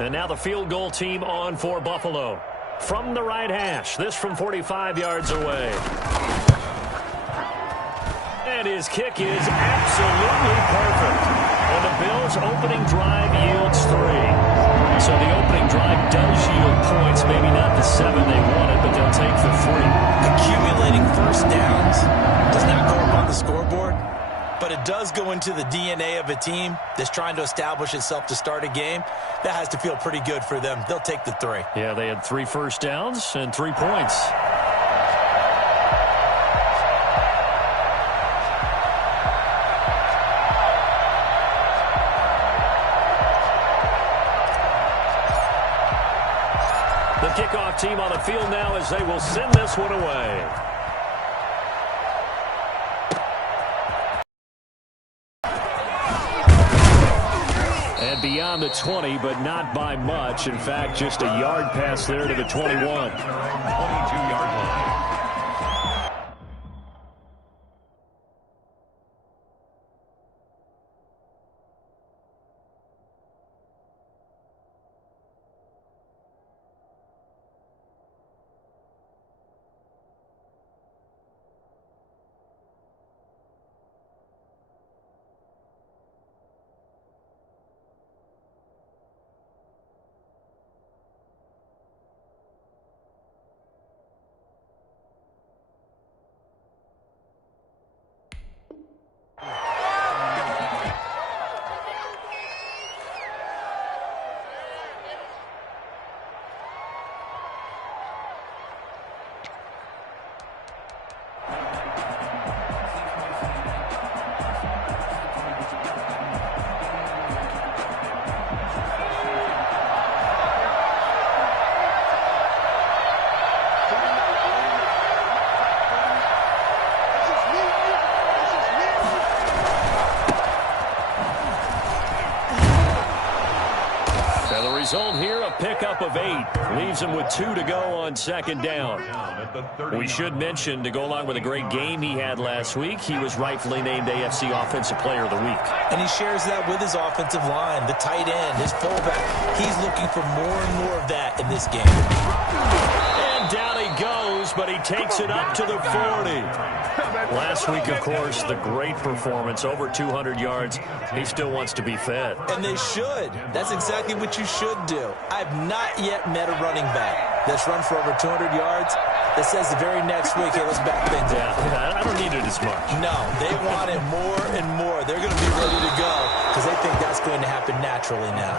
And now the field goal team on for Buffalo. From the right hash, this from 45 yards away. And his kick is absolutely perfect. And the Bills' opening drive yields 3. So the opening drive does yield points, maybe not the 7 they wanted, but they'll take the 3. Accumulating first downs does not go up on the scoreboard, but it does go into the DNA of a team that's trying to establish itself to start a game. That has to feel pretty good for them. They'll take the 3. Yeah, they had 3 first downs and 3 points. The kickoff team on the field now as they will send this one away. And beyond the 20, but not by much. In fact, just a yard pass there to the 21. 22-yard line. Result here, a pickup of 8. Leaves him with 2 to go on second down. We should mention, to go along with a great game he had last week, he was rightfully named AFC Offensive Player of the Week. And he shares that with his offensive line, the tight end, his fullback. He's looking for more and more of that in this game. And down he goes, but he takes it up to the 40. Last week, of course, the great performance, over 200 yards. He still wants to be fed. And they should. That's exactly what you should do. I've not yet met a running back that's run for over 200 yards that says the very next week, hey, let's back things up. Yeah, I don't need it as much. No, they want it more and more. They're going to be ready to go because they think that's going to happen naturally now.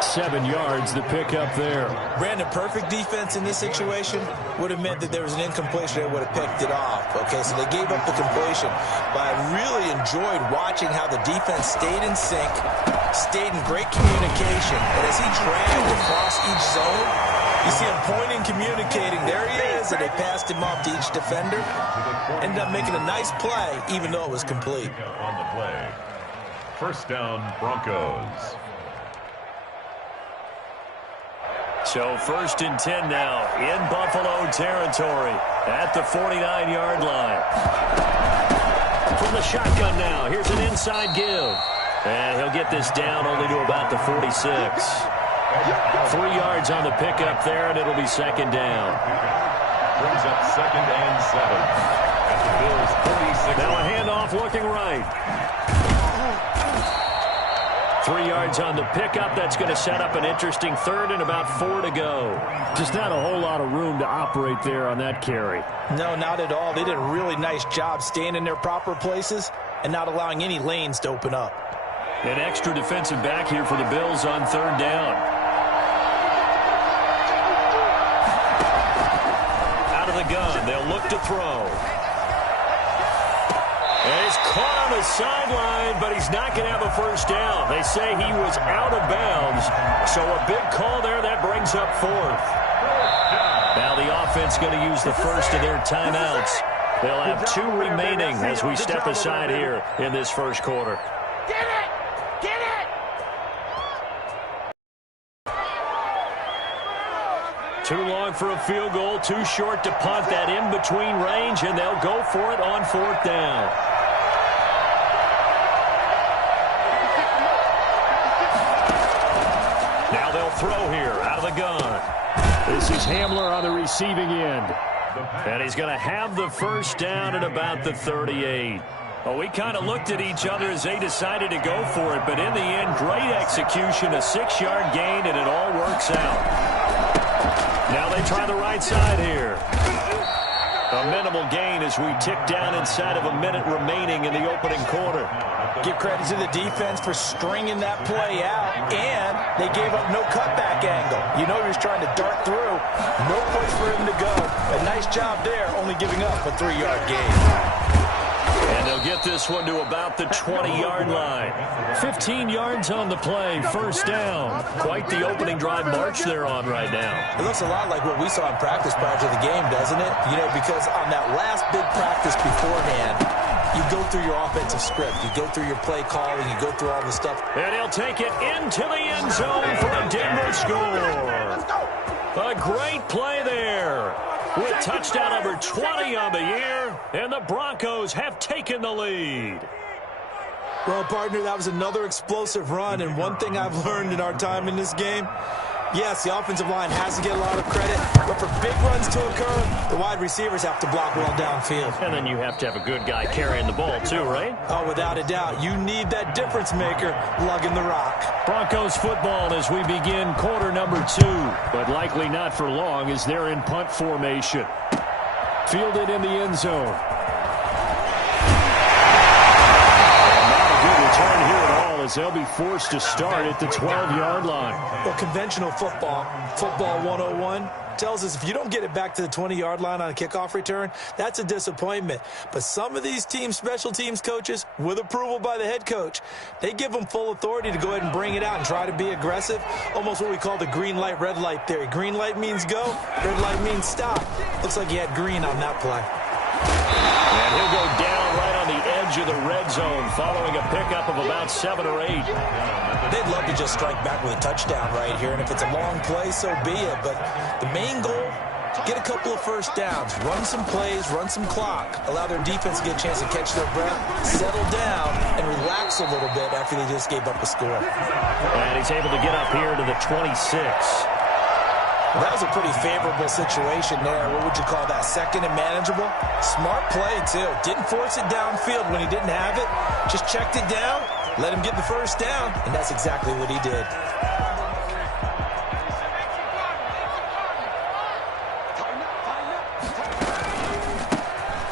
7 yards, the pickup there. Brandon, perfect defense in this situation would have meant that there was an incompletion. They would have picked it off. Okay, so they gave up the completion. But I really enjoyed watching how the defense stayed in sync, stayed in great communication. And as he dragged across each zone, you see him pointing, communicating. There he is, and they passed him off to each defender. Ended up making a nice play, even though it was complete. On the play. First down, Broncos. So 1st and 10 now in Buffalo territory at the 49-yard line. From the shotgun now, here's an inside give. And he'll get this down only to about the 46. 3 yards on the pickup there, and it'll be second down. Brings up 2nd and 7. At the Bills' 46. Now a handoff looking right. 3 yards on the pickup. That's going to set up an interesting 3rd and about 4 to go. Just not a whole lot of room to operate there on that carry. No, not at all. They did a really nice job staying in their proper places and not allowing any lanes to open up. An extra defensive back here for the Bills on 3rd down. Out of the gun, they'll look to throw. And he's caught on the sideline, but he's not going to have a first down. They say he was out of bounds, so a big call there. That brings up 4th. Now the offense going to use the first of their timeouts. They'll have 2 remaining as we step aside here in this first quarter. Get it! Get it! Too long for a field goal, too short to punt. That in-between range, and they'll go for it on 4th down. Now they'll This is Hamler on the receiving end. And he's going to have the first down at about the 38. Well, we kind of looked at each other as they decided to go for it, but in the end, great execution, a 6-yard gain, and it all works out. Now they try the right side here. A minimal gain as we tick down inside of a minute remaining in the opening quarter. Give credit to the defense for stringing that play out, and they gave up no cutback angle. You know he was trying to dart through. No place for him to go. A nice job there, only giving up a 3-yard gain. And they'll get this one to about the 20-yard line. 15 yards on the play, first down. Quite the opening drive march they're on right now. It looks a lot like what we saw in practice prior to the game, doesn't it? You know, because on that last big practice beforehand, you go through your offensive script. You go through your play calling. You go through all the stuff. And he'll take it into the end zone for a Denver score. A great play there. With touchdown number 20 on the year, and the Broncos have taken the lead. Well, partner, that was another explosive run, and one thing I've learned in our time in this game, yes, the offensive line has to get a lot of credit, but for big runs to occur, the wide receivers have to block well downfield. And then you have to have a good guy carrying the ball too, right? Oh, without a doubt. You need that difference maker lugging the rock. Broncos football as we begin quarter number 2, but likely not for long as they're in punt formation. Fielded in the end zone. Return here at all as they'll be forced to start at the 12-yard line. Well, conventional football 101, tells us if you don't get it back to the 20-yard line on a kickoff return, that's a disappointment. But some of these teams, special teams coaches, with approval by the head coach, they give them full authority to go ahead and bring it out and try to be aggressive. Almost what we call the green light, red light theory. Green light means go, red light means stop. Looks like he had green on that play. And he'll go down right on the edge of the red zone following a pickup of about 7 or 8. They'd love to just strike back with a touchdown right here, and if it's a long play, so be it. But the main goal, get a couple of first downs, run some plays, run some clock, allow their defense to get a chance to catch their breath, settle down, and relax a little bit after they just gave up a score. And he's able to get up here to the 26. Well, that was a pretty favorable situation there. What would you call that? Second and manageable? Smart play, too. Didn't force it downfield when he didn't have it. Just checked it down, let him get the first down, and that's exactly what he did.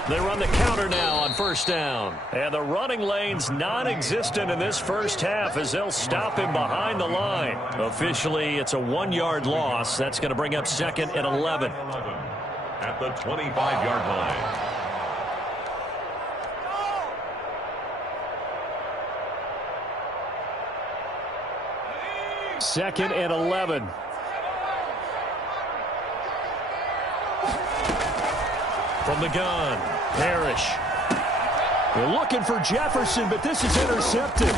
They run the counter now on first down. And the running lane's non-existent in this first half as they'll stop him behind the line. Officially, it's a 1-yard loss. That's going to bring up second and 11. At the 25-yard line. Second and 11. From the gun, Parrish. They're looking for Jefferson, but this is intercepted.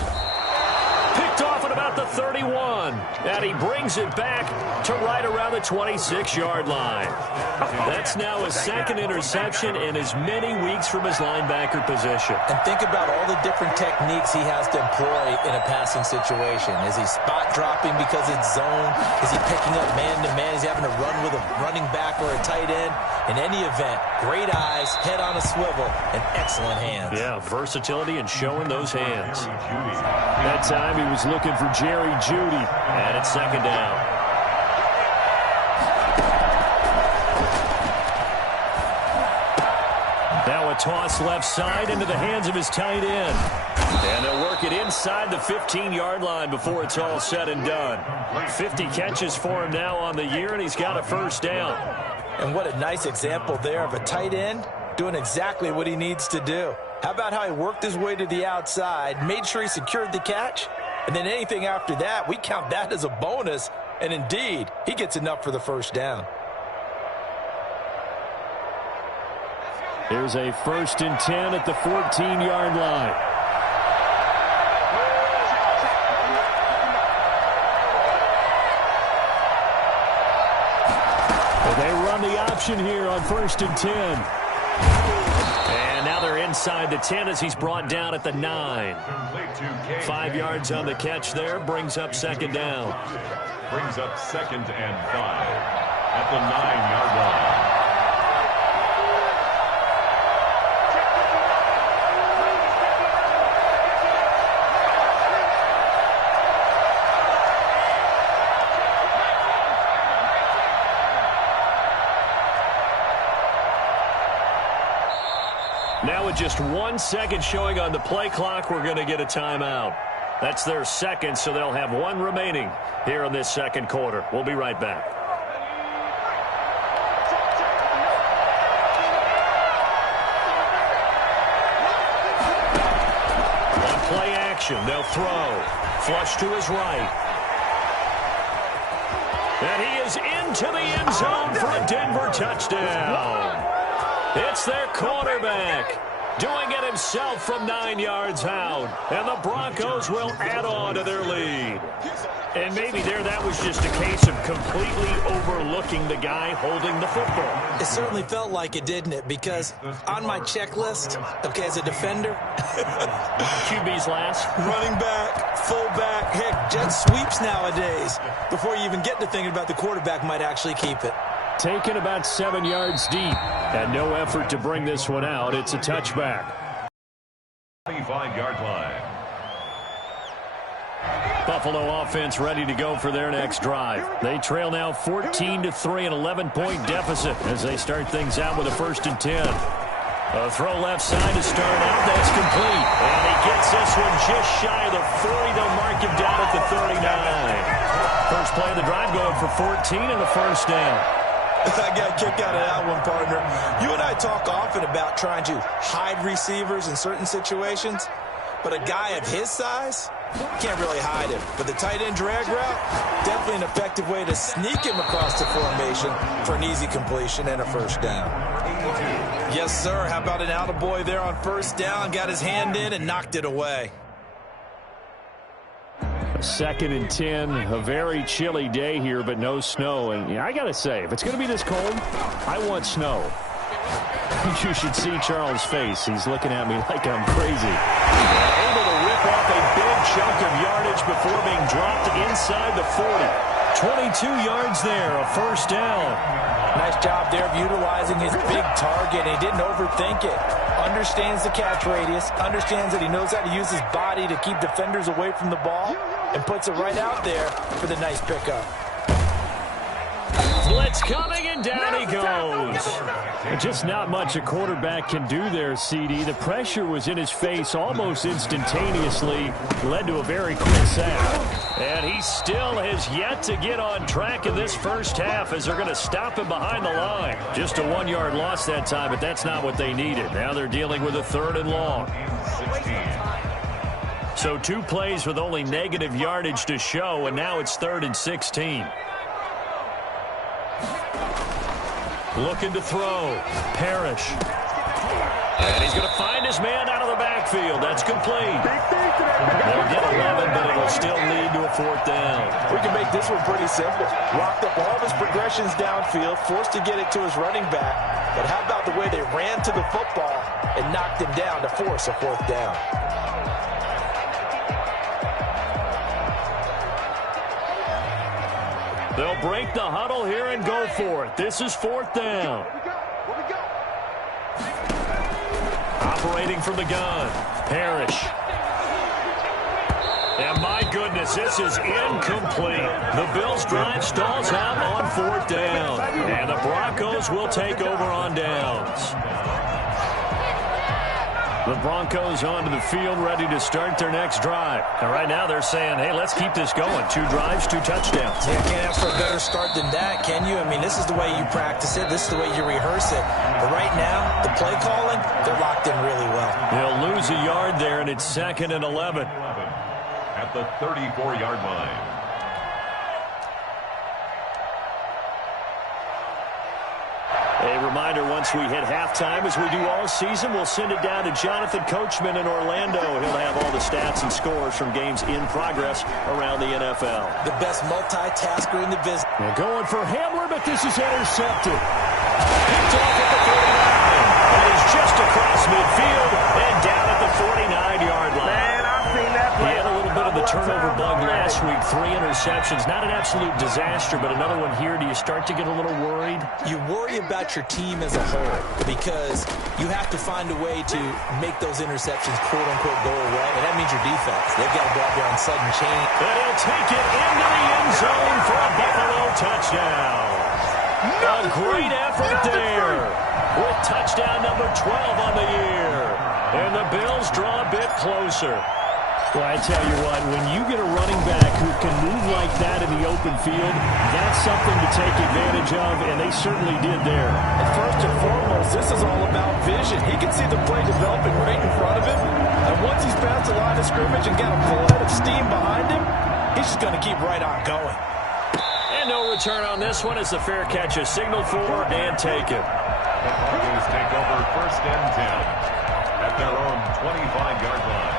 Picked off at about the 31. And he brings it back to right around the 26-yard line. That's now his second interception in as many weeks from his linebacker position. And think about all the different techniques he has to employ in a passing situation. Is he spot dropping because it's zone? Is he picking up man-to-man? Is he having to run with a running back or a tight end? In any event, great eyes, head on a swivel, and excellent hands. Yeah, versatility and showing those hands. That time he was looking for Jerry Jeudy, and it's second down. Now a toss left side into the hands of his tight end. And they'll work it inside the 15-yard line before it's all said and done. 50 catches for him now on the year, and he's got a first down. And what a nice example there of a tight end doing exactly what he needs to do. How about how he worked his way to the outside, made sure he secured the catch, and then anything after that, we count that as a bonus. And indeed, he gets enough for the first down. Here's a first and 10 at the 14-yard line. They run the option here on first and 10. And now they're inside the 10 as he's brought down at the 9. 5 yards on the catch there, brings up second down. Brings up second and 5. at the 9-yard line. Now with just 1 second showing on the play clock, we're going to get a timeout. That's their second, so they'll have one remaining here in this second quarter. We'll be right back. On play action, they'll throw. Flush to his right. And he is into the end zone for a Denver touchdown. It's their quarterback doing it himself from 9 yards out. And the Broncos will add on to their lead. And maybe that was just a case of completely overlooking the guy holding the football. It certainly felt like it, didn't it? Because on my checklist, okay, as a defender, QB's last. running back, fullback, heck, jet sweeps nowadays. Before you even get to thinking about the quarterback might actually keep it. Taken about 7 yards deep. And no effort to bring this one out. It's a touchback. 25-yard line. Buffalo offense ready to go for their next drive. They trail now 14-3, an 11-point deficit as they start things out with a 1st and 10. A throw left side to start out. That's complete. And he gets this one just shy of the 40. They'll mark him down at the 39. First play of the drive going for 14 and a 1st down. I got a kick out of that one, partner. You and I talk often about trying to hide receivers in certain situations, but a guy of his size can't really hide him. But the tight end drag route, definitely an effective way to sneak him across the formation for an easy completion and a 1st down. Yes, sir. How about an attaboy there on 1st down? Got his hand in and knocked it away. 2nd and 10, a very chilly day here, but no snow. And I got to say, if it's going to be this cold, I want snow. You should see Charles' face. He's looking at me like I'm crazy. Able to rip off a big chunk of yardage before being dropped inside the 40. 22 yards there, a 1st down. Nice job there of utilizing his big target. He didn't overthink it. Understands the catch radius. Understands that he knows how to use his body to keep defenders away from the ball. And puts it right out there for the nice pickup. Blitz coming, and down he goes. Just not much a quarterback can do there, CD. The pressure was in his face almost instantaneously. Led to a very quick sack. And he still has yet to get on track in this first half as they're going to stop him behind the line. Just a 1-yard loss that time, but that's not what they needed. Now they're dealing with a 3rd and long. 16. So 2 plays with only negative yardage to show, and now it's 3rd and 16. Looking to throw. Parrish. And he's going to find his man out of the backfield. That's complete. They'll get 11, but it'll still lead to a 4th down. We can make this one pretty simple. Locked up all of his progressions downfield, forced to get it to his running back. But how about the way they ran to the football and knocked him down to force a 4th down? They'll break the huddle here and go for it. This is 4th down. Operating from the gun. Parrish. And my goodness, this is incomplete. The Bills' drive stalls out on 4th down. And the Broncos will take over on downs. The Broncos onto the field, ready to start their next drive. And right now they're saying, hey, let's keep this going. 2 drives, 2 touchdowns. Yeah, can't ask for a better start than that, can you? I mean, this is the way you practice it. This is the way you rehearse it. But right now, the play calling, they're locked in really well. They'll lose a yard there, and it's 2nd and 11. At the 34-yard line. A reminder, once we hit halftime, as we do all season, we'll send it down to Jonathan Coachman in Orlando. He'll have all the stats and scores from games in progress around the NFL. The best multitasker in the business. They're going for Hamler, but this is intercepted. Picked off at the 49. And he's just across midfield and down at the 49-yard line. Man, I've seen that play. He had a little bit of the turnover bug last week 3 interceptions. Not an absolute disaster, but another one here. Do you start to get a little worried? You worry about your team as a whole because you have to find a way to make those interceptions, quote-unquote, go away, and that means your defense. They've got to go out there on sudden change. And he'll take it into the end zone for a Buffalo touchdown. A great effort there with touchdown number 12 on the year. And the Bills draw a bit closer. Well, I tell you what, when you get a running back who can move like that in the open field, that's something to take advantage of, and they certainly did there. And first and foremost, this is all about vision. He can see the play developing right in front of him, and once he's past the line of scrimmage and got a full head of steam behind him, he's just going to keep right on going. And no return on this one as the fair catch is signaled for and taken. The Broncos take over 1st and 10 at their own 25-yard line.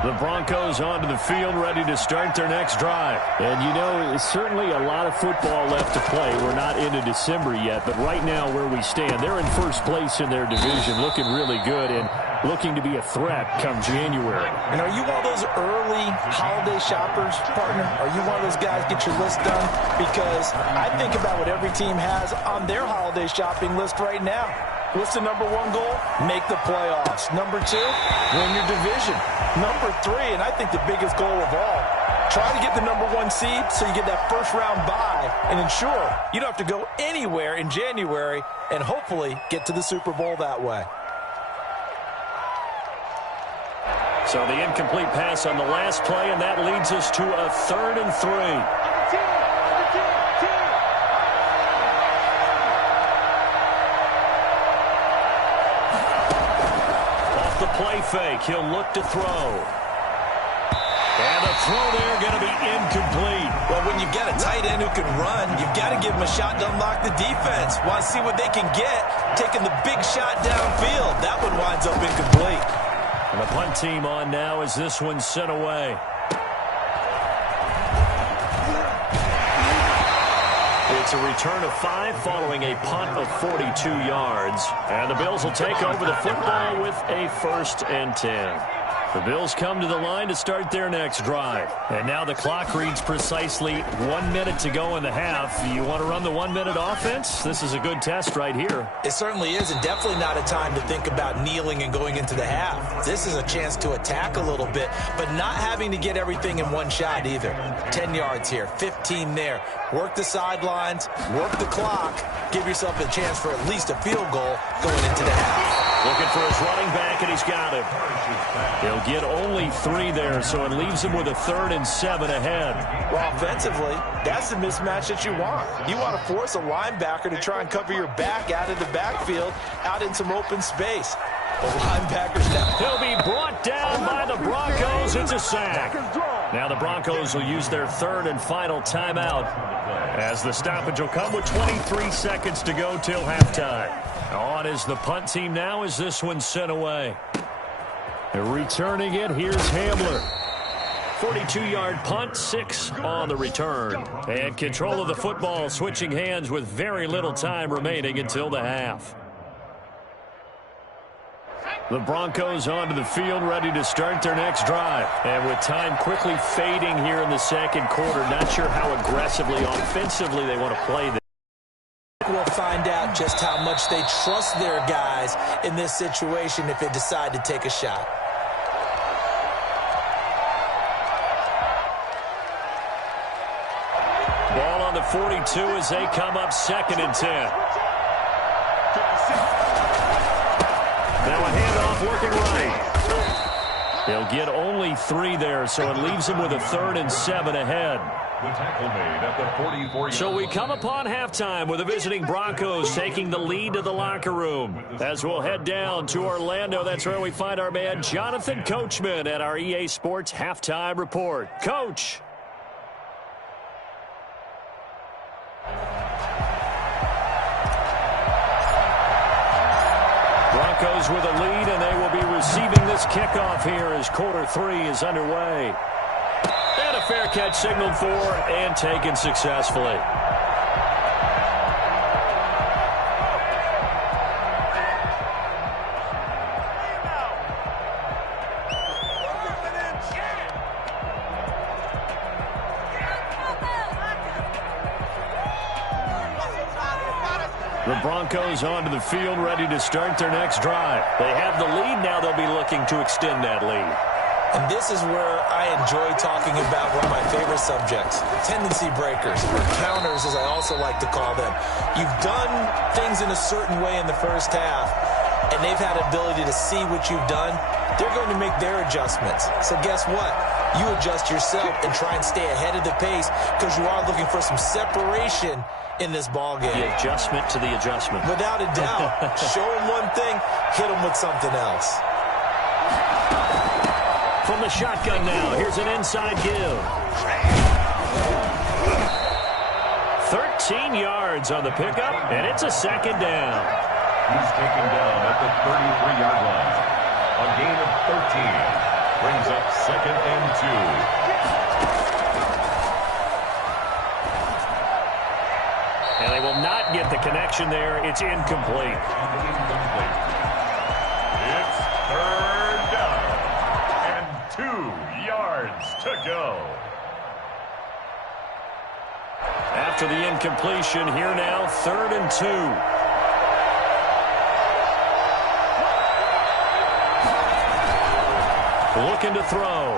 The Broncos onto the field, ready to start their next drive. And, you know, it's certainly a lot of football left to play. We're not into December yet, but right now where we stand, they're in first place in their division, looking really good and looking to be a threat come January. And are you one of those early holiday shoppers, partner? Are you one of those guys get your list done? Because I think about what every team has on their holiday shopping list right now. What's the number 1 goal? Make the playoffs. Number 2, win your division. Number 3, and I think the biggest goal of all, try to get the number 1 seed so you get that first-round bye and ensure you don't have to go anywhere in January and hopefully get to the Super Bowl that way. So the incomplete pass on the last play, and that leads us to a 3rd and 3. Play fake. He'll look to throw. And the throw there going to be incomplete. Well, when you get a tight end who can run, you've got to give him a shot to unlock the defense. Want to see what they can get, taking the big shot downfield. That one winds up incomplete. And the punt team on now as this one's sent away. It's a return of 5 following a punt of 42 yards. And the Bills will take over the football with a 1st and 10. The Bills come to the line to start their next drive. And now the clock reads precisely 1 minute to go in the half. You want to run the 1-minute offense? This is a good test right here. It certainly is, and definitely not a time to think about kneeling and going into the half. This is a chance to attack a little bit, but not having to get everything in one shot either. 10 yards here, 15 there. Work the sidelines, work the clock, give yourself a chance for at least a field goal going into the half. Looking for his running back, and he's got him. He'll get only 3 there, so it leaves him with a 3rd and 7 ahead. Well, offensively, that's the mismatch that you want. You want to force a linebacker to try and cover your back out of the backfield, out in some open space. The linebacker's down. He'll be brought down by the Broncos. It's a sack. Now the Broncos will use their 3rd and final timeout as the stoppage will come with 23 seconds to go till halftime. On is the punt team now as this one's sent away. Returning it, here's Hamler. 42-yard punt, 6 on the return. And control of the football switching hands with very little time remaining until the half. The Broncos onto the field, ready to start their next drive. And with time quickly fading here in the second quarter, not sure how aggressively, offensively they want to play this. We'll find out just how much they trust their guys in this situation if they decide to take a shot. Ball on the 42 as they come up 2nd and 10. Now a handoff working right. They'll get only 3 there, so it leaves him with a 3rd and 7 ahead. The tackle made at the 44-yard. So we come upon halftime with the visiting Broncos taking the lead to the locker room. As we'll head down to Orlando, that's where we find our man Jonathan Coachman at our EA Sports Halftime Report. Coach. Broncos with a lead, and they will be receiving this kickoff here as quarter 3 is underway. And a fair catch signaled for and taken successfully. The Broncos onto the field, ready to start their next drive. They have the lead now. They'll be looking to extend that lead. And this is where I enjoy talking about one of my favorite subjects, tendency breakers, or counters as I also like to call them. You've done things in a certain way in the first half, and they've had the ability to see what you've done. They're going to make their adjustments. So guess what? You adjust yourself and try and stay ahead of the pace because you are looking for some separation in this ball game. The adjustment to the adjustment. Without a doubt. Show them one thing, hit them with something else. From the shotgun now, here's an inside give. 13 yards on the pickup, and it's a second down. He's taken down at the 33-yard line. A gain of 13 brings up 2nd and 2. And they will not get the connection there. It's incomplete. It's 3rd down and 2 yards to go. After the incompletion, here now, 3rd and 2. Looking to throw.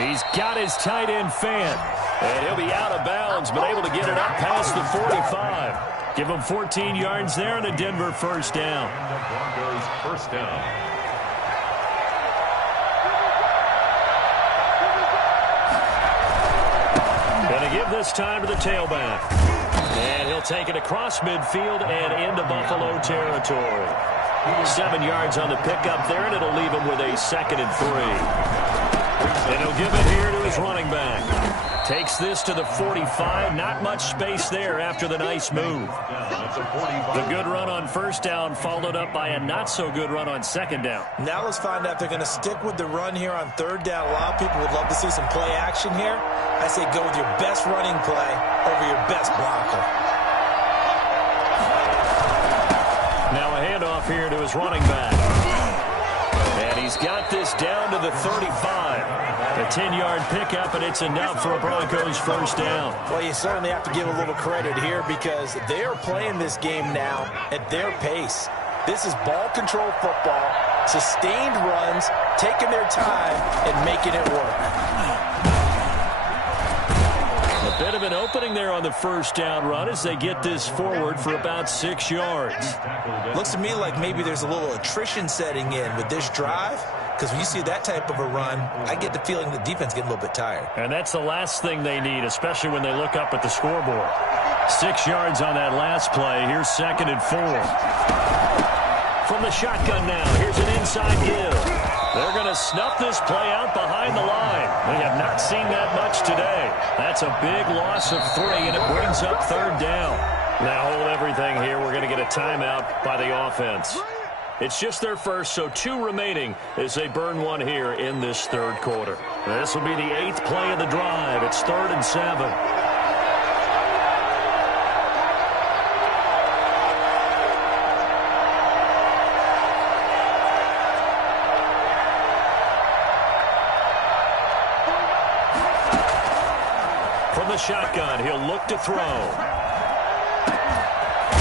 He's got his tight end Fant. And he'll be out of bounds, but able to get it up past the 45. Give him 14 yards there and a Denver first down. The Broncos first down. Going to give this time to the tailback. And he'll take it across midfield and into Buffalo territory. 7 yards on the pickup there, and it'll leave him with a 2nd and 3. And he'll give it here to his running back. Takes this to the 45. Not much space there after the nice move. The good run on first down followed up by a not-so-good run on second down. Now let's find out if they're going to stick with the run here on 3rd down. A lot of people would love to see some play action here. I say go with your best running play over your best blocker. Now a handoff here to his running back. And he's got this down to the 35. A 10-yard pickup, and it's enough for a Broncos first down. Well, you certainly have to give a little credit here because they are playing this game now at their pace. This is ball control football, sustained runs, taking their time, and making it work. A bit of an opening there on the first down run as they get this forward for about 6 yards. Looks to me like maybe there's a little attrition setting in with this drive. Because when you see that type of a run, I get the feeling the defense getting a little bit tired. And that's the last thing they need, especially when they look up at the scoreboard. 6 yards on that last play. Here's 2nd and 4. From the shotgun now, here's an inside give. They're going to snuff this play out behind the line. We have not seen that much today. That's a big loss of 3, and it brings up 3rd down. Now hold everything here. We're going to get a timeout by the offense. It's just their first, so 2 remaining as they burn one here in this 3rd quarter. This will be the 8th play of the drive. It's 3rd and 7. From the shotgun, he'll look to throw.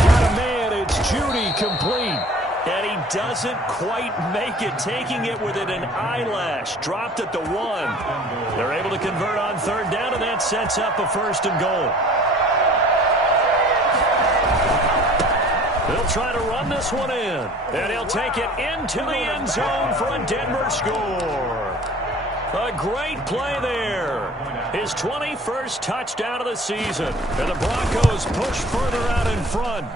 Got a man, it's Judy, complete. And he doesn't quite make it, taking it within an eyelash. Dropped at the 1. They're able to convert on 3rd down, and that sets up a 1st and goal. They'll try to run this one in. And he'll take it into the end zone for a Denver score. A great play there. His 21st touchdown of the season. And the Broncos push further out in front.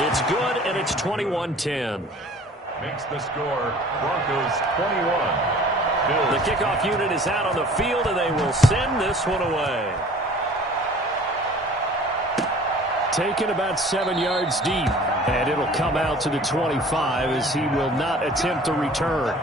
It's good, and it's 21-10. Makes the score Broncos 21. Bills. The kickoff unit is out on the field, and they will send this one away. Taken about 7 yards deep, and it'll come out to the 25 as he will not attempt to return.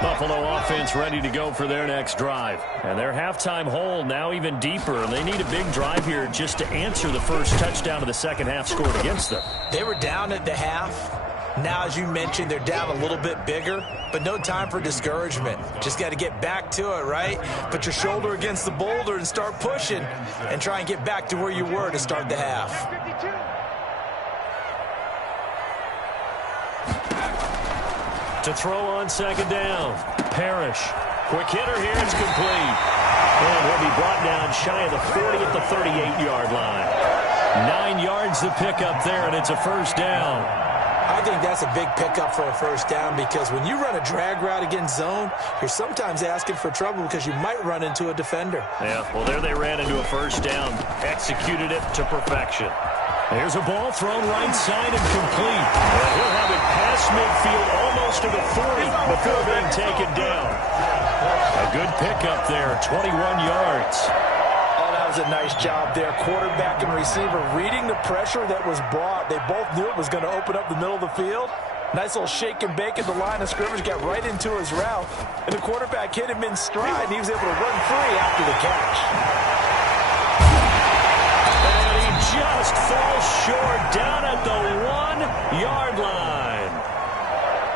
Buffalo offense ready to go for their next drive. And their halftime hole now even deeper. And they need a big drive here just to answer the first touchdown of the second half scored against them. They were down at the half. Now, as you mentioned, they're down a little bit bigger, but no time for discouragement. Just got to get back to it, right? Put your shoulder against the boulder and start pushing and try and get back to where you were to start the half. To throw on second down. Parrish. Quick hitter here. It's complete. And he'll be brought down shy of the 40 at the 38-yard line. 9 yards to pick up there, and it's a first down. I think that's a big pickup for a first down because when you run a drag route against zone, you're sometimes asking for trouble because you might run into a defender. Yeah, well, there they ran into a first down. Executed it to perfection. There's a ball thrown right side and complete. And he'll have it past midfield almost to the 40 before being taken down. A good pickup there, 21 yards. Oh, that was a nice job there. Quarterback and receiver reading the pressure that was brought. They both knew it was going to open up the middle of the field. Nice little shake and bake at the line of scrimmage, got right into his route. And the quarterback hit him in stride, and he was able to run free after the catch. Just falls short down at the 1-yard line.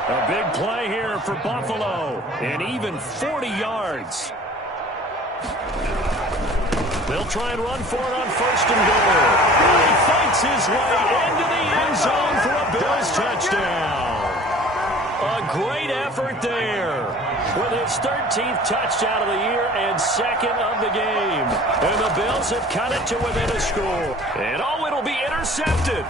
A big play here for Buffalo, and even 40 yards. They'll try and run for it on first and goal. He fights his way into the end zone for a Bills touchdown. A great effort there with his 13th touchdown of the year and second of the game. And the Bills have cut it to within a score. And oh, it'll be intercepted.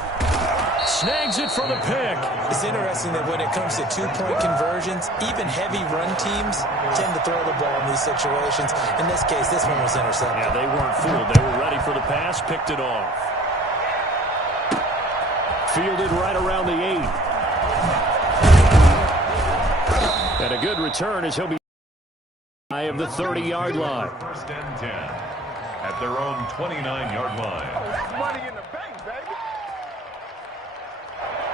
Snags it for the pick. It's interesting that when it comes to two-point conversions, even heavy run teams tend to throw the ball in these situations. In this case, this one was intercepted. Yeah, they weren't fooled. They were ready for the pass, picked it off. Fielded right around the 8. And a good return as he'll be high of the 30-yard line. First and 10 at their own 29-yard line. Money in the bank, baby.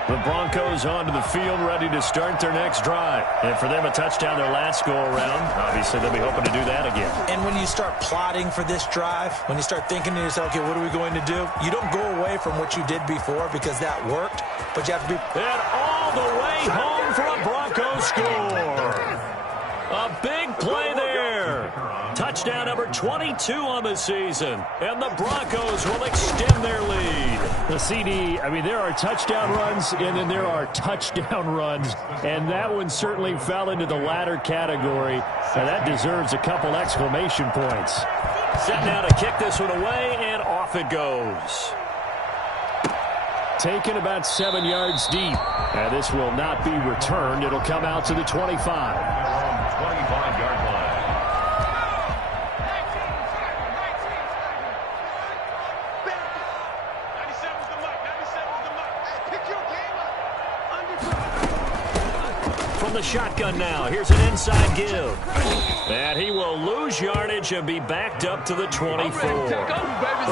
The Broncos onto the field, ready to start their next drive. And for them, a touchdown their last go-around. Obviously, they'll be hoping to do that again. And when you start plotting for this drive, when you start thinking to yourself, okay, what are we going to do? You don't go away from what you did before because that worked, but you have to be... And all the way home for a Broncos score. A big play there. Touchdown number 22 on the season. And the Broncos will extend their lead. The CD, I mean, there are touchdown runs, and then there are touchdown runs. And that one certainly fell into the latter category. And that deserves a couple exclamation points. Set now to kick this one away, and off it goes. Taken about 7 yards deep. And this will not be returned. It'll come out to the 25. 25-yard line. From the shotgun now, here's an inside give. And he will lose yardage and be backed up to the 24.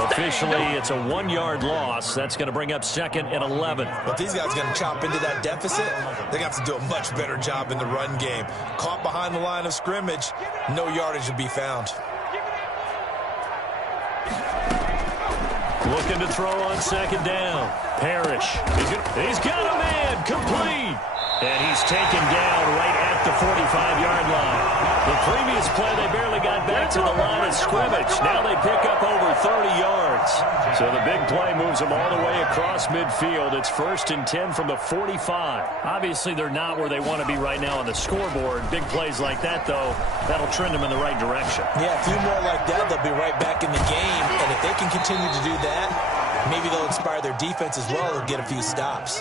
Officially, it's a 1-yard loss. That's going to bring up second and 11. But these guys are going to chop into that deficit. They're going to have to do a much better job in the run game. Caught behind the line of scrimmage, no yardage to be found. Looking to throw on second down. Parrish. He's got a man. Complete. And he's taken down right at the 45-yard line. The previous play, they barely got back to the line of scrimmage. Now they pick up over 30 yards. So the big play moves them all the way across midfield. It's first and 10 from the 45. Obviously, they're not where they want to be right now on the scoreboard. Big plays like that, though, that'll trend them in the right direction. Yeah, a few more like that, they'll be right back in the game. And if they can continue to do that, maybe they'll inspire their defense as well and get a few stops.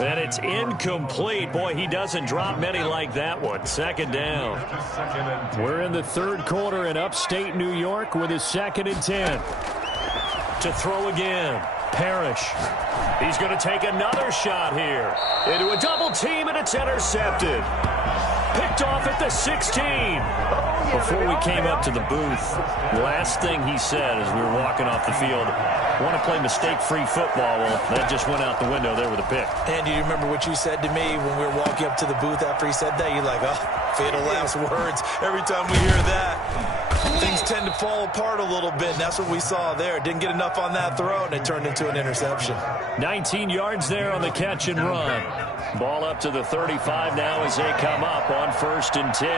And it's incomplete. Boy, he doesn't drop many like that one. Second down. We're in the third quarter in upstate New York with a second and 10. To throw again. Parrish. He's going to take another shot here. Into a double team, and it's intercepted. Picked off at the 16. Before we came up to the booth, last thing he said as we were walking off the field, want to play mistake-free football. Well, that just went out the window there with a pick. And do you remember what you said to me when we were walking up to the booth after he said that? You're like, oh, fatal last words. Every time we hear that, things tend to fall apart a little bit, and that's what we saw there. Didn't get enough on that throw, and it turned into an interception. 19 yards there on the catch and run. Ball up to the 35 now as they come up on 1st and 10.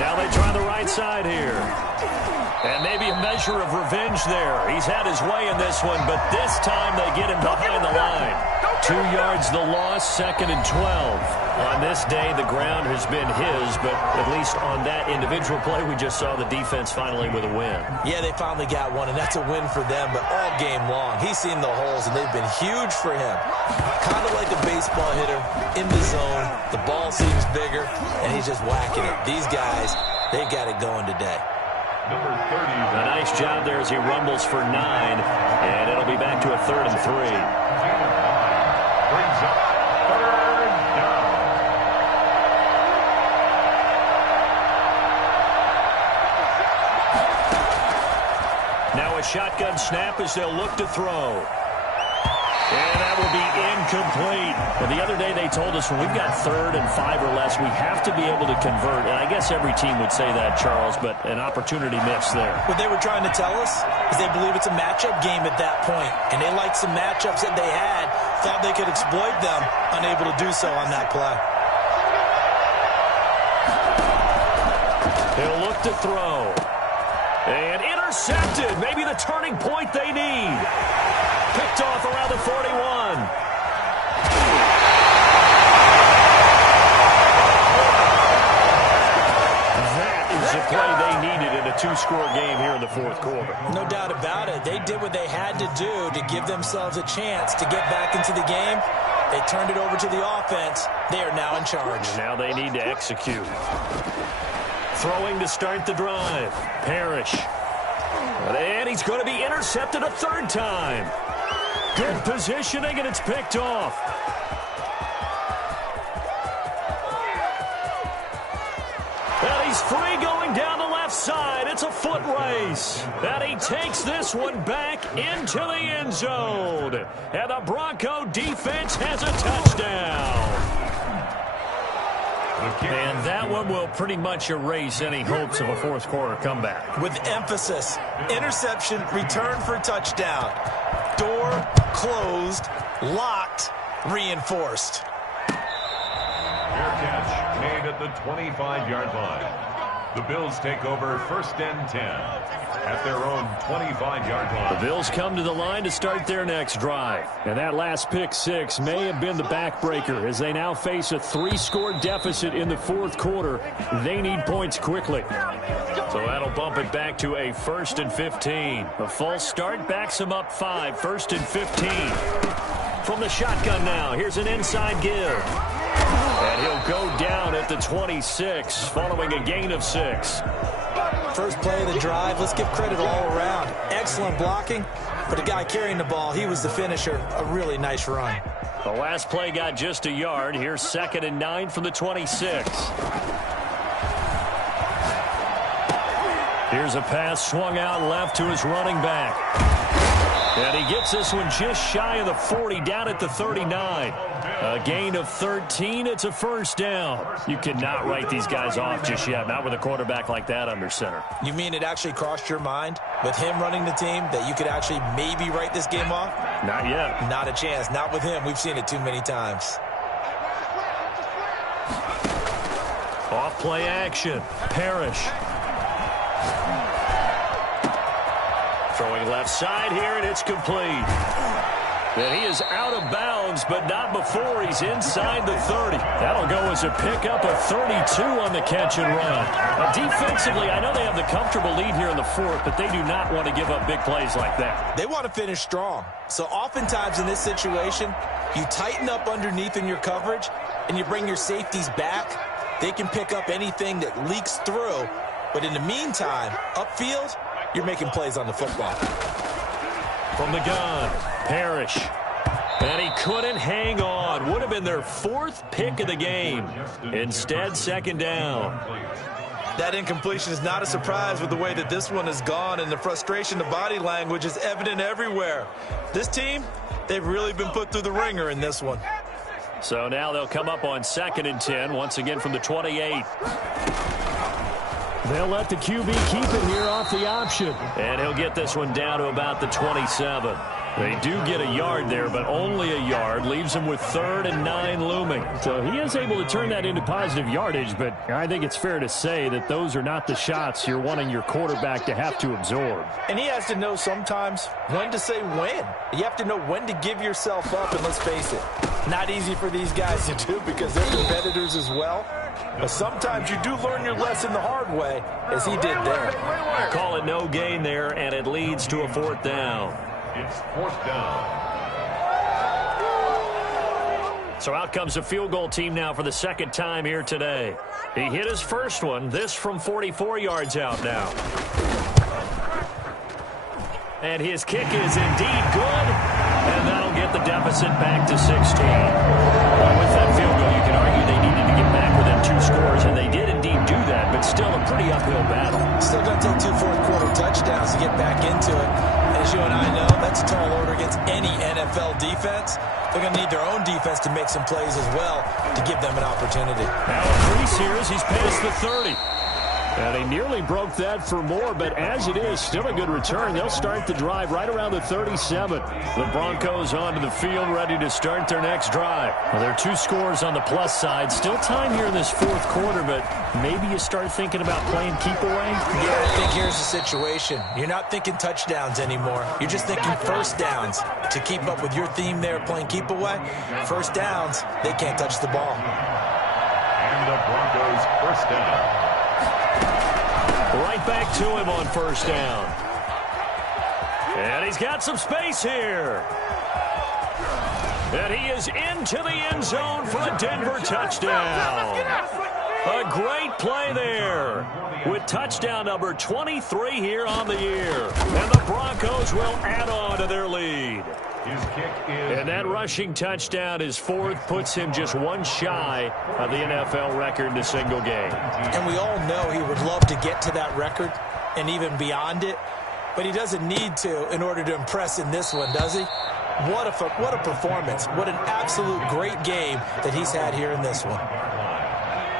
Now they try the right side here. And maybe a measure of revenge there. He's had his way in this one, but this time they get him behind the line. 2 yards the loss, 2nd and 12. On this day, the ground has been his, but at least on that individual play, we just saw the defense finally with a win. Yeah, they finally got one, and that's a win for them, but all game long, he's seen the holes, and they've been huge for him. Kind of like a baseball hitter in the zone. The ball seems bigger, and he's just whacking it. These guys, they got it going today. Number 30. A nice job there as he rumbles for 9, and it'll be back to a 3rd and 3. Brings up 3rd down. Now a shotgun snap as they'll look to throw. And that will be incomplete. Well, the other day they told us when we've got 3rd and 5 or less, we have to be able to convert. And I guess every team would say that, Charles, but an opportunity missed there. What they were trying to tell us is they believe it's a matchup game at that point. And they liked some matchups that they had, thought they could exploit them, unable to do so on that play. He'll look to throw. And intercepted. Maybe the turning point they need. Picked off around the 41. That is the play they needed in a 2-score game here in the 4th quarter. No doubt about it. They did what they had to do to give themselves a chance to get back into the game. They turned it over to the offense. They are now in charge. Now they need to execute. Throwing to start the drive. Parrish. And he's going to be intercepted a 3rd time. Good positioning, and it's picked off. And he's free going down the left side. It's a foot race. And he takes this one back into the end zone. And the Bronco defense has a touchdown. And that one will pretty much erase any hopes of a 4th quarter comeback. With emphasis, interception, return for touchdown. Door closed, locked, reinforced. Fair catch made at the 25-yard line. The Bills take over 1st and 10 at their own 25-yard line. The Bills come to the line to start their next drive. And that last pick 6 may have been the backbreaker as they now face a 3-score deficit in the 4th quarter. They need points quickly. So that'll bump it back to a 1st and 15. A false start backs him up 5. 1st and 15. From the shotgun now, here's an inside give. And he'll go down at the 26 following a gain of 6. First play of the drive, let's give credit all around. Excellent blocking, but the guy carrying the ball, he was the finisher. A really nice run. The last play got just a yard. Here's 2nd and 9 from the 26. Here's a pass swung out left to his running back. And he gets this one just shy of the 40, down at the 39. A gain of 13. It's a 1st down. You cannot write these guys off just yet, not with a quarterback like that under center. You mean it actually crossed your mind with him running the team that you could actually maybe write this game off? Not yet. Not a chance. Not with him. We've seen it too many times. Off play action. Parrish. Throwing left side here, and it's complete. And he is out of bounds, but not before he's inside the 30. That'll go as a pickup of 32 on the catch and run. Defensively, I know they have the comfortable lead here in the 4th, but they do not want to give up big plays like that. They want to finish strong. So oftentimes in this situation, you tighten up underneath in your coverage, and you bring your safeties back. They can pick up anything that leaks through. But in the meantime, upfield, you're making plays on the football. From the gun, Parrish. And he couldn't hang on. Would have been their 4th pick of the game. Instead, 2nd down. That incompletion is not a surprise with the way that this one has gone, and the frustration, the body language is evident everywhere. This team, they've really been put through the ringer in this one. So now they'll come up on 2nd and 10, once again from the 28. They'll let the QB keep it here off the option. And he'll get this one down to about the 27. They do get a yard there, but only a yard. Leaves them with 3rd and 9 looming. So he is able to turn that into positive yardage, but I think it's fair to say that those are not the shots you're wanting your quarterback to have to absorb. And he has to know sometimes when to say when. You have to know when to give yourself up, and let's face it, not easy for these guys to do because they're competitors as well. But sometimes you do learn your lesson the hard way, as he did there. Call it no gain there, and it leads to a 4th down. It's 4th down. So out comes a field goal team now for the 2nd time here today. He hit his first one, this from 44 yards out now. And his kick is indeed good, and that'll get the deficit back to 16. Well, with that field goal, you can argue they needed to get back within 2 scores, and they did indeed do that, but still a pretty uphill battle. Still going to take 2 fourth-quarter touchdowns to get back into it. As you and I know, that's a tall order against any NFL defense. They're going to need their own defense to make some plays as well to give them an opportunity. Now increase here as he's past the 30. And he nearly broke that for more, but as it is, still a good return. They'll start the drive right around the 37. The Broncos onto the field, ready to start their next drive. Well, there are 2 scores on the plus side. Still time here in this 4th quarter, but maybe you start thinking about playing keep away. Yeah, I think here's the situation. You're not thinking touchdowns anymore. You're just thinking first downs. To keep up with your theme there, playing keep away, first downs, they can't touch the ball. And the Broncos first down. Right back to him on first down. And he's got some space here. And he is into the end zone for a Denver touchdown. A great play there with touchdown number 23 here on the year. And the Broncos will add on to their lead. His kick is and that rushing touchdown is 4th, puts him just 1 shy of the NFL record in a single game. And we all know he would love to get to that record and even beyond it, but he doesn't need to in order to impress in this one, does he? What a performance. What an absolute great game that he's had here in this one.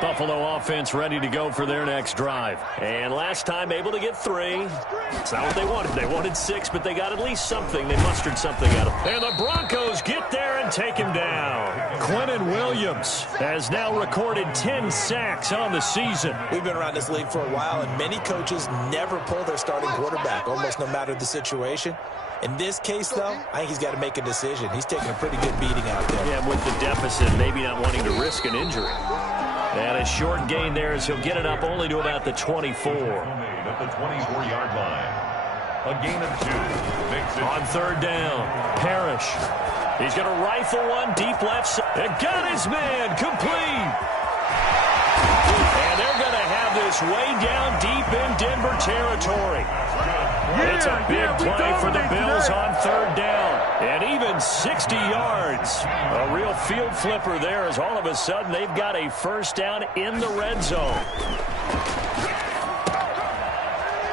Buffalo offense ready to go for their next drive. And last time able to get 3. It's not what they wanted. They wanted 6, but they got at least something. They mustered something out of it. And the Broncos get there and take him down. Quinnen Williams has now recorded 10 sacks on the season. We've been around this league for a while, and many coaches never pull their starting quarterback, almost no matter the situation. In this case, though, I think he's got to make a decision. He's taking a pretty good beating out there. Yeah, with the deficit, maybe not wanting to risk an injury. And a short gain there as he'll get it up only to about the 24. At the 24-yard line. A gain of 2. Makes it on 3rd down, Parrish. He's going to rifle one deep left side. And got his man complete. And they're going to have this way down deep in Denver territory. It's a big play for the Bills on 3rd down. And even 60 yards. A real field flipper there as all of a sudden they've got a first down in the red zone.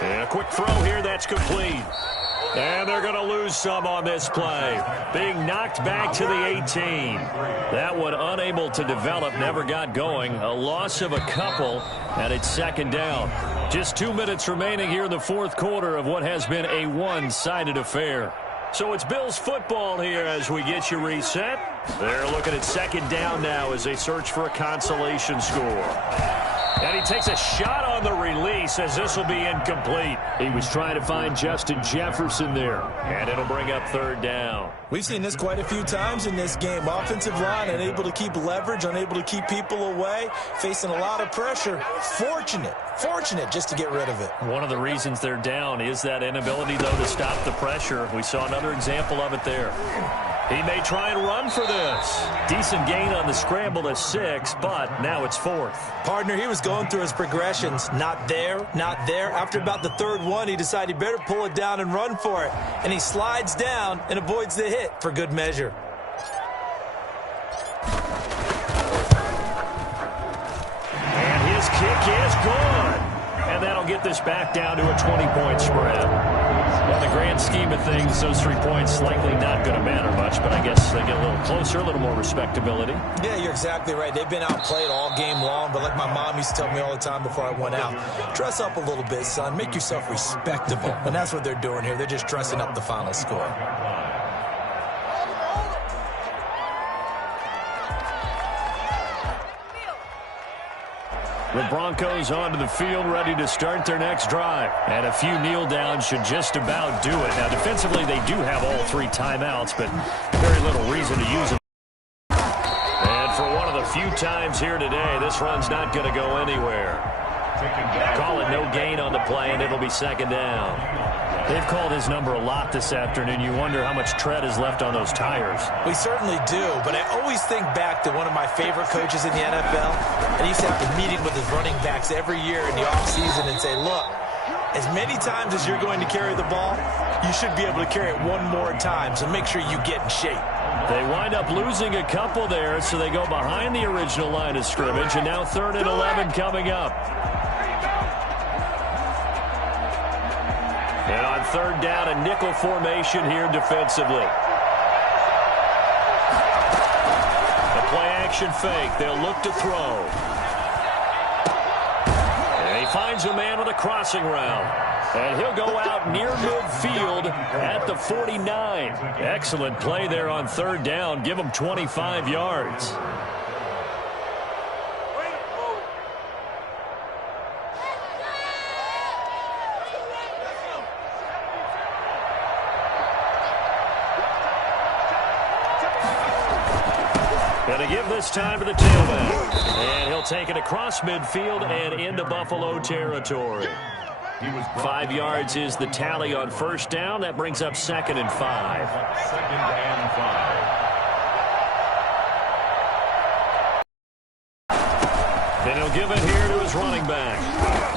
And a quick throw here, that's complete. And they're going to lose some on this play. Being knocked back to the 18. That one unable to develop, never got going. A loss of a couple, and it's 2nd down. Just 2 minutes remaining here in the 4th quarter of what has been a one-sided affair. So it's Bills football here as we get you reset. They're looking at 2nd down now as they search for a consolation score. And he takes a shot on the release as this will be incomplete. He was trying to find Justin Jefferson there. And it'll bring up 3rd down. We've seen this quite a few times in this game. Offensive line unable to keep leverage, unable to keep people away, facing a lot of pressure. Fortunate just to get rid of it. One of the reasons they're down is that inability, though, to stop the pressure. We saw another example of it there. He may try and run for this. Decent gain on the scramble to 6, but now it's 4th. Partner, he was going through his progressions. Not there, not there. After about the 3rd one, he decided he better pull it down and run for it. And he slides down and avoids the hit for good measure. And his kick is good. And that'll get this back down to a 20-point spread. In the grand scheme of things, those 3 points likely not going to matter much, but I guess they get a little closer, a little more respectability. Yeah, you're exactly right. They've been outplayed all game long, but like my mom used to tell me all the time before I went out, dress up a little bit, son. Make yourself respectable. And that's what they're doing here. They're just dressing up the final score. The Broncos onto the field, ready to start their next drive. And a few kneel downs should just about do it. Now, defensively, they do have all 3 timeouts, but very little reason to use them. And for one of the few times here today, this run's not going to go anywhere. Call it no gain on the play, and it'll be second down. They've called his number a lot this afternoon. You wonder how much tread is left on those tires. We certainly do, but I always think back to one of my favorite coaches in the NFL, and he used to have a meeting with his running backs every year in the offseason and say, look, as many times as you're going to carry the ball, you should be able to carry it one more time, so make sure you get in shape. They wind up losing a couple there, so they go behind the original line of scrimmage, and now 3rd and 11 coming up. And on 3rd down, a nickel formation here defensively. The play-action fake. They'll look to throw. And he finds a man with a crossing route. And he'll go out near midfield at the 49. Excellent play there on 3rd down. Give him 25 yards. Going to give this time to the tailback. And he'll take it across midfield and into Buffalo territory. 5 yards is the tally on 1st down. That brings up 2nd and 5. 2nd and 5. Then he'll give it here to his running back.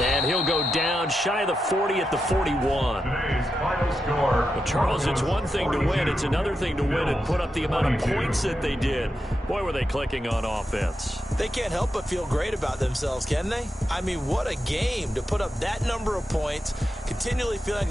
And he'll go down shy of the 40 at the 41. Today's final score. Well, Charles, it's one thing to win. It's another thing to win and put up the amount of points that they did. Boy, were they clicking on offense. They can't help but feel great about themselves, can they? I mean, what a game to put up that number of points, continually feeling like they're